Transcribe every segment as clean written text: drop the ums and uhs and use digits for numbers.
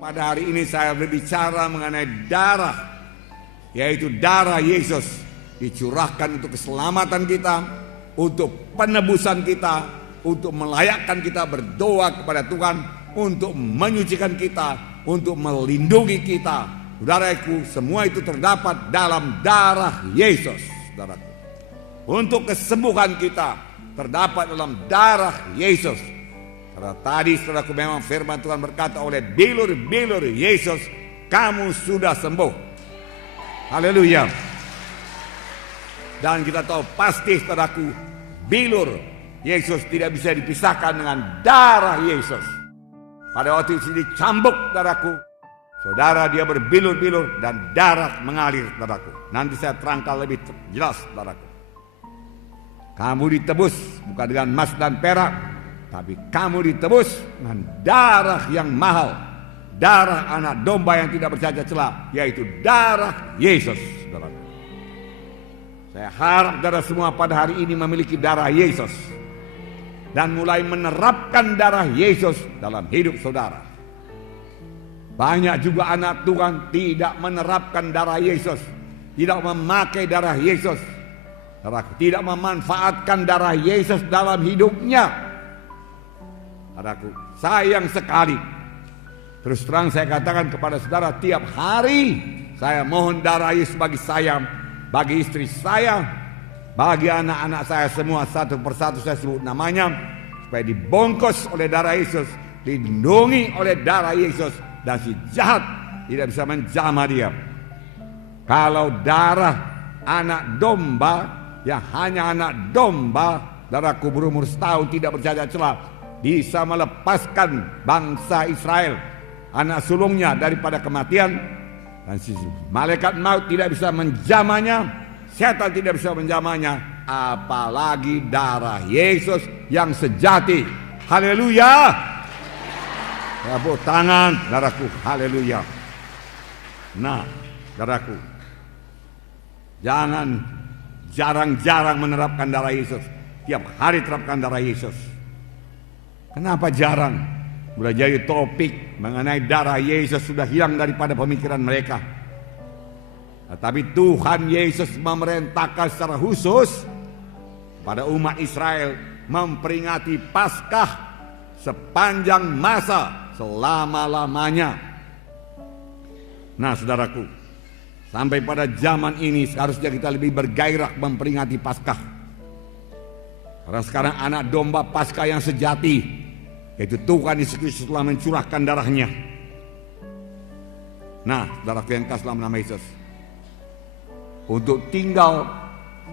Pada hari ini saya berbicara mengenai darah, yaitu darah Yesus dicurahkan untuk keselamatan kita, untuk penebusan kita, untuk melayakkan kita berdoa kepada Tuhan, untuk menyucikan kita, untuk melindungi kita. Saudaraku, semua itu terdapat dalam darah Yesus, saudaraku. Untuk kesembuhan kita terdapat dalam darah Yesus. Karena tadi saudaraku memang firman Tuhan berkata oleh bilur-bilur Yesus, kamu sudah sembuh. Haleluya. Dan kita tahu pasti saudaraku, bilur Yesus tidak bisa dipisahkan dengan darah Yesus. Pada waktu itu dicambuk saudaraku, saudara dia berbilur-bilur dan darah mengalir saudaraku. Nanti saya terangkan lebih jelas saudaraku. Kamu ditebus bukan dengan emas dan perak, tapi kamu ditebus dengan darah yang mahal, darah anak domba yang tidak bercacat celah, yaitu darah Yesus. Saudara. Saya harap saudara semua pada hari ini memiliki darah Yesus dan mulai menerapkan darah Yesus dalam hidup saudara. Banyak juga anak Tuhan tidak menerapkan darah Yesus, tidak memakai darah Yesus, tidak memanfaatkan darah Yesus dalam hidupnya. Saudaraku, sayang sekali. Terus terang saya katakan kepada saudara, tiap hari saya mohon darah Yesus bagi saya, bagi istri saya, bagi anak-anak saya semua, satu persatu saya sebut namanya, supaya dibungkus oleh darah Yesus, dilindungi oleh darah Yesus, dan si jahat tidak bisa menjamah dia. Kalau darah anak domba, yang hanya anak domba, darahku berumur setahun tidak bercacat celah, bisa melepaskan bangsa Israel, anak sulungnya, daripada kematian. Dan si malaikat maut tidak bisa menjamahnya, setan tidak bisa menjamahnya, apalagi darah Yesus yang sejati. Haleluya. Tepuk tangan darahku. Haleluya. Nah darahku, jangan jarang-jarang menerapkan darah Yesus. Tiap hari terapkan darah Yesus. Kenapa jarang? Sudah jadi topik mengenai darah Yesus sudah hilang daripada pemikiran mereka. Tetapi Tuhan Yesus memerintahkan secara khusus pada umat Israel memperingati Paskah sepanjang masa selama-lamanya. Nah saudaraku, sampai pada zaman ini seharusnya kita lebih bergairah memperingati Paskah. Karena sekarang anak domba Paskah yang sejati, yaitu Tuhan Yesus Kristus telah mencurahkan darahnya. Nah, saudaraku yang kasih dalam nama Yesus, untuk tinggal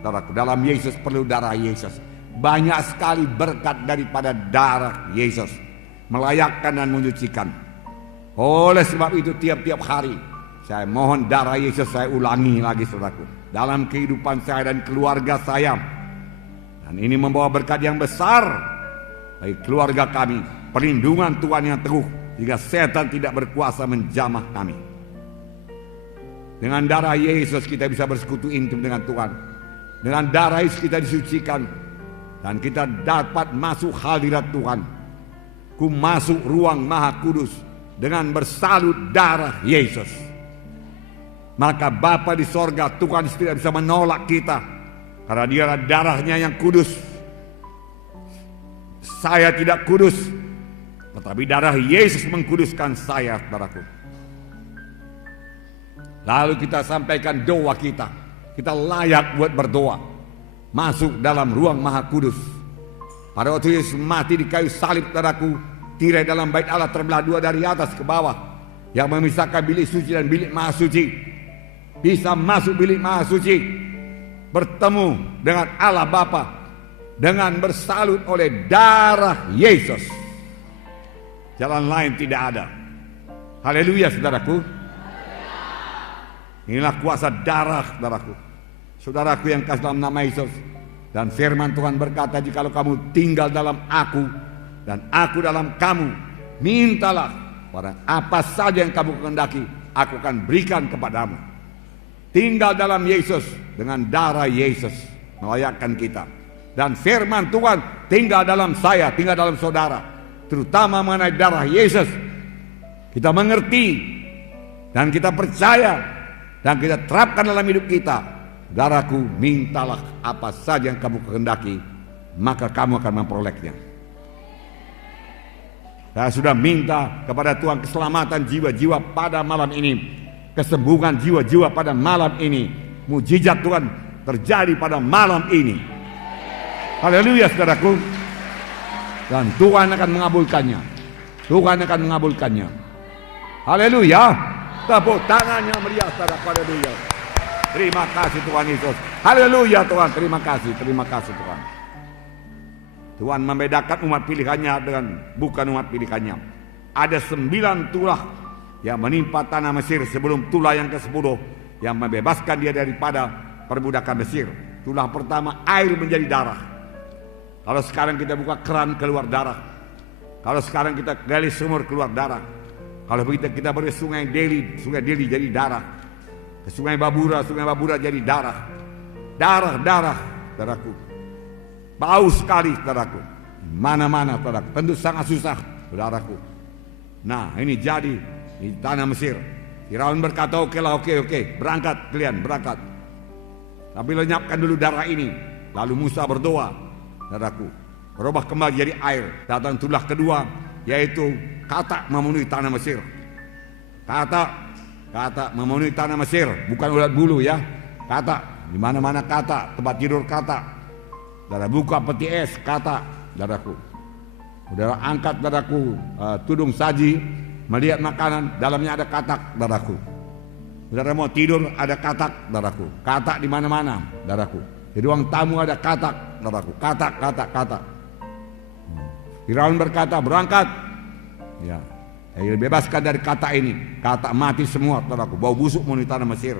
saudaraku dalam Yesus perlu darah Yesus. Banyak sekali berkat daripada darah Yesus, melayakkan dan menyucikan. Oleh sebab itu tiap-tiap hari saya mohon darah Yesus, saya ulangi lagi saudaraku, dalam kehidupan saya dan keluarga saya. Dan ini membawa berkat yang besar bagi keluarga kami, perlindungan Tuhan yang teguh, sehingga setan tidak berkuasa menjamah kami. Dengan darah Yesus kita bisa bersekutu intim dengan Tuhan. Dengan darah Yesus kita disucikan, dan kita dapat masuk hadirat Tuhan. Ku masuk ruang Maha Kudus dengan bersalut darah Yesus. Maka Bapa di sorga, Tuhan tidak bisa menolak kita, karena dia darahnya yang kudus. Saya tidak kudus, tetapi darah Yesus mengkuduskan saya, saudaraku. Lalu kita sampaikan doa kita. Kita layak buat berdoa, masuk dalam ruang Maha Kudus. Pada waktu Yesus mati di kayu salib, saudaraku, tirai dalam bait Allah terbelah dua dari atas ke bawah, yang memisahkan bilik suci dan bilik Maha Suci. Bisa masuk bilik Maha Suci, bertemu dengan Allah Bapa dengan bersalut oleh darah Yesus. Jalan lain tidak ada. Haleluya saudaraku. Inilah kuasa darah saudaraku. Saudaraku yang kasih dalam nama Yesus. Dan firman Tuhan berkata, jikalau kamu tinggal dalam aku dan aku dalam kamu, mintalah pada apa saja yang kamu kehendaki, aku akan berikan kepadamu. Tinggal dalam Yesus dengan darah Yesus melayakkan kita. Dan firman Tuhan tinggal dalam saya, tinggal dalam saudara, terutama mengenai darah Yesus. kita mengerti, dan kita percaya, dan kita terapkan dalam hidup kita, saudaraku, mintalah apa saja yang kamu kehendaki, maka kamu akan memperolehnya. Saya sudah minta kepada Tuhan keselamatan jiwa-jiwa pada malam ini, kesembuhan jiwa-jiwa pada malam ini, mujizat Tuhan terjadi pada malam ini. Haleluya, saudaraku. Dan Tuhan akan mengabulkannya. Tuhan akan mengabulkannya. Haleluya. Tepuk tangannya meriah, saudaraku. Haleluya. Terima kasih Tuhan Yesus. Haleluya Tuhan. Terima kasih. Terima kasih Tuhan. Tuhan membedakan umat pilihannya dengan bukan umat pilihannya. Ada 9 tulah yang menimpa tanah Mesir sebelum tulah yang ke-10 yang membebaskan dia daripada perbudakan Mesir. Tulah pertama, air menjadi darah. Kalau sekarang kita buka keran, keluar darah. Kalau sekarang kita gali sumur, keluar darah. Kalau kita beri sungai Delhi jadi darah. Ke sungai Babura jadi darah. Darah, saudaraku. Bau sekali, saudaraku. Mana-mana, saudaraku. Tentu sangat susah, saudaraku. Nah, ini jadi di tanah Mesir. Firaun berkata, oke, berangkat kalian, berangkat. Tapi lenyapkan dulu darah ini. Lalu Musa berdoa, saudaraku, berubah kembali jadi air. Datang tulah kedua, yaitu katak memenuhi tanah Mesir. Katak memenuhi tanah Mesir, bukan ulat bulu ya. Katak, di mana-mana katak, tempat tidur katak. Saudara buka peti es katak, saudaraku. Saudara angkat, saudaraku, tudung saji, melihat makanan, dalamnya ada katak, saudaraku. Saudara mau tidur, ada katak, saudaraku. Katak di mana-mana, saudaraku. Di ruang tamu ada katak, saudaraku. Katak. Firaun berkata, berangkat. Ya, bebaskan dari katak ini. Katak mati semua, saudaraku. Bau busuk memenuhi tanah Mesir.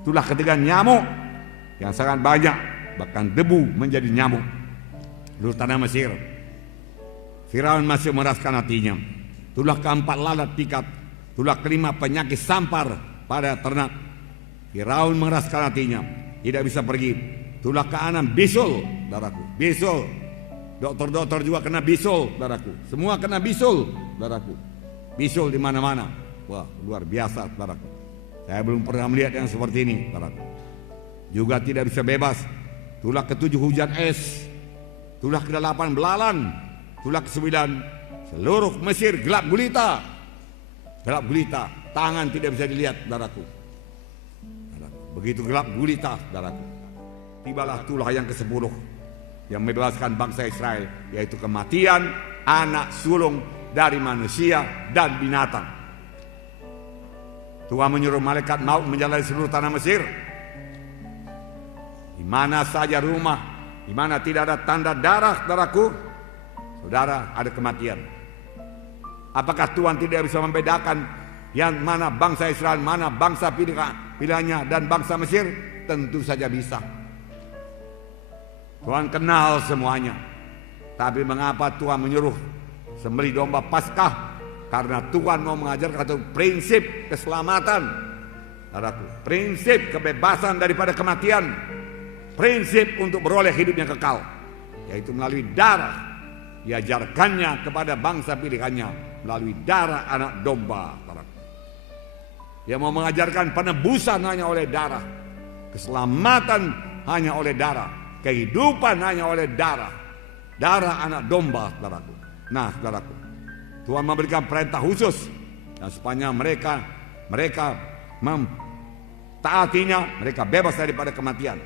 Itulah ketiga nyamuk yang sangat banyak, bahkan debu menjadi nyamuk di tanah Mesir. Firaun masih meraskan hatinya. Tulah keempat lalat pikat. Tulah kelima penyakit sampar pada ternak. Firaun meraskan hatinya, tidak bisa pergi. Tulah keenam bisul, saudaraku. Bisul. Dokter juga kena bisul, saudaraku. Semua kena bisul, saudaraku. Bisul di mana-mana. Wah, luar biasa, saudaraku. Saya belum pernah melihat yang seperti ini, saudaraku. Juga tidak bisa bebas. Tulah ke-7 hujan es. Tulah ke-8 belalang. Tulah ke-9 seluruh Mesir gelap gulita. Gelap gulita. Tangan tidak bisa dilihat, saudaraku. Begitu gelap gulita, saudaraku. Tibalah tulah yang ke-10 yang membebaskan bangsa Israel, yaitu kematian anak sulung dari manusia dan binatang. Tuhan menyuruh malaikat maut menjalani seluruh tanah Mesir. Di mana saja rumah, di mana tidak ada tanda darah, saudaraku, saudara, ada kematian. Apakah Tuhan tidak bisa membedakan yang mana bangsa Israel, mana bangsa pilihannya dan bangsa Mesir? Tentu saja bisa. Tuhan kenal semuanya. Tapi mengapa Tuhan menyuruh sembelih domba Paskah? Karena Tuhan mau mengajarkan satu prinsip keselamatan, saudaraku. Prinsip kebebasan daripada kematian. Prinsip untuk beroleh hidup yang kekal, yaitu melalui darah. Diajarkannya kepada bangsa pilihannya melalui darah anak domba, saudaraku. Dia mau mengajarkan penebusan hanya oleh darah, keselamatan hanya oleh darah, kehidupan hanya oleh darah. Darah anak domba, saudaraku. Nah, saudaraku, Tuhan memberikan perintah khusus, dan sepanjang mereka mentaatinya, mereka bebas daripada kematian.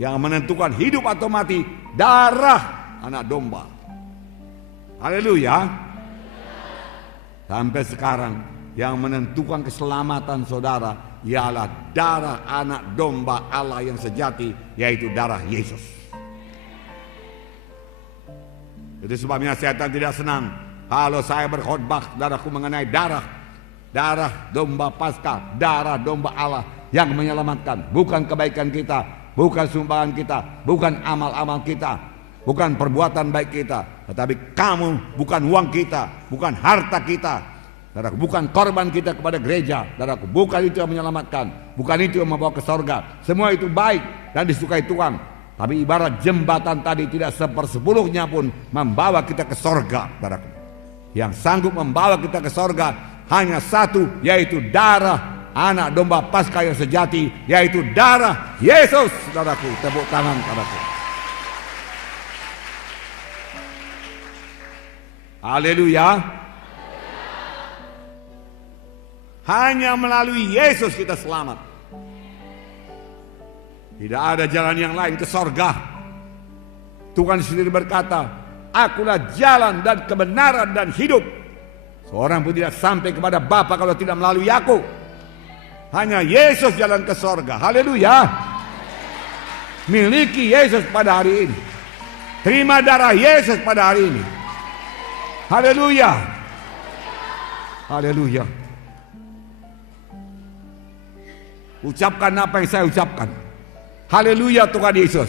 Yang menentukan hidup atau mati, darah anak domba. Haleluya. Sampai sekarang yang menentukan keselamatan saudara ialah darah anak domba Allah yang sejati, yaitu darah Yesus. Itu sebabnya setan tidak senang kalau saya berkhotbah, saudaraku, mengenai darah domba Paskah, darah domba Allah yang menyelamatkan. Bukan kebaikan kita, bukan sumbangan kita, bukan amal-amal kita, bukan perbuatan baik kita, tetapi kamu, bukan uang kita, bukan harta kita, saudaraku, bukan korban kita kepada gereja, saudaraku, bukan itu yang menyelamatkan, bukan itu yang membawa ke sorga. Semua itu baik dan disukai Tuhan, tapi ibarat jembatan tadi tidak 1/10 pun membawa kita ke sorga, saudaraku. Yang sanggup membawa kita ke sorga hanya satu, yaitu darah anak domba Paskah yang sejati, yaitu darah Yesus. Saudaraku, tepuk tangan padaku. Haleluya. Hanya melalui Yesus kita selamat. Tidak ada jalan yang lain ke sorga. Tuhan sendiri berkata, akulah jalan dan kebenaran dan hidup. Seorang pun tidak sampai kepada Bapa kalau tidak melalui aku. Hanya Yesus jalan ke sorga. Haleluya. Miliki Yesus pada hari ini. Terima darah Yesus pada hari ini. Haleluya. Haleluya. Ucapkan apa yang saya ucapkan. Haleluya Tuhan Yesus.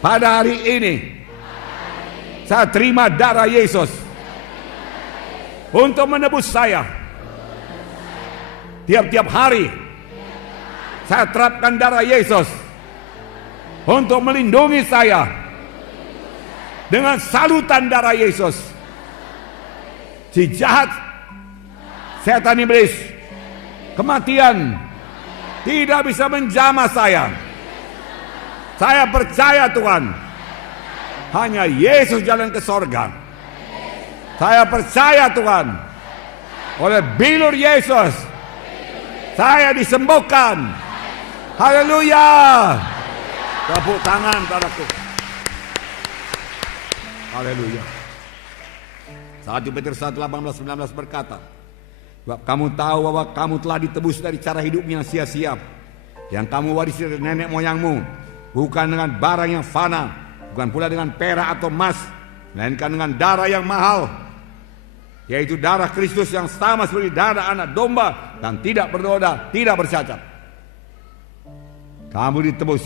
Pada hari ini saya terima darah Yesus untuk menebus saya. Tiap-tiap hari saya terapkan darah Yesus untuk melindungi saya dengan salutan darah Yesus. Si jahat, setan iblis, kematian tidak bisa menjamah saya. Saya percaya Tuhan, hanya Yesus jalan ke sorga. Saya percaya Tuhan, oleh bilur Yesus saya disembuhkan. Haleluya. Tepuk tangan padaku. Haleluya. 1 Petrus 1:18-19 berkata, sebab kamu tahu bahwa kamu telah ditebus dari cara hidup yang sia-sia, yang kamu warisi dari nenek moyangmu, bukan dengan barang yang fana, bukan pula dengan perak atau emas, melainkan dengan darah yang mahal, yaitu darah Kristus yang sama seperti darah anak domba dan tidak bernoda, tidak bercacat. Kamu ditebus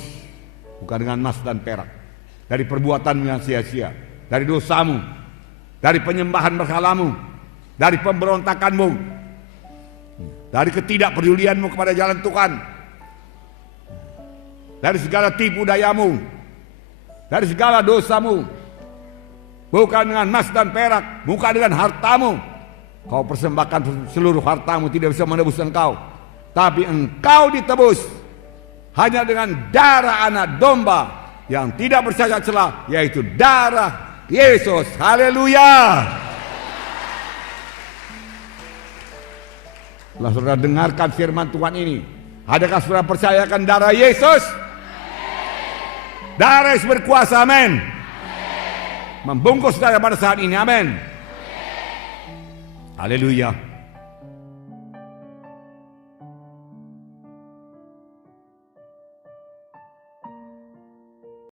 bukan dengan emas dan perak, dari perbuatanmu yang sia-sia, dari dosamu, dari penyembahan berhalamu, dari pemberontakanmu, dari ketidakpedulianmu kepada jalan Tuhan, dari segala tipu dayamu, dari segala dosamu. Bukan dengan emas dan perak, bukan dengan hartamu. Kau persembahkan seluruh hartamu tidak bisa menebus engkau. Tapi engkau ditebus hanya dengan darah anak domba yang tidak bercacat celah, yaitu darah Yesus. Haleluya. Setelah saudara dengarkan firman Tuhan ini, adakah saudara percayakan darah Yesus? Darah Yesus berkuasa, amin. Membungkus saudara pada saat ini, amin. Haleluya.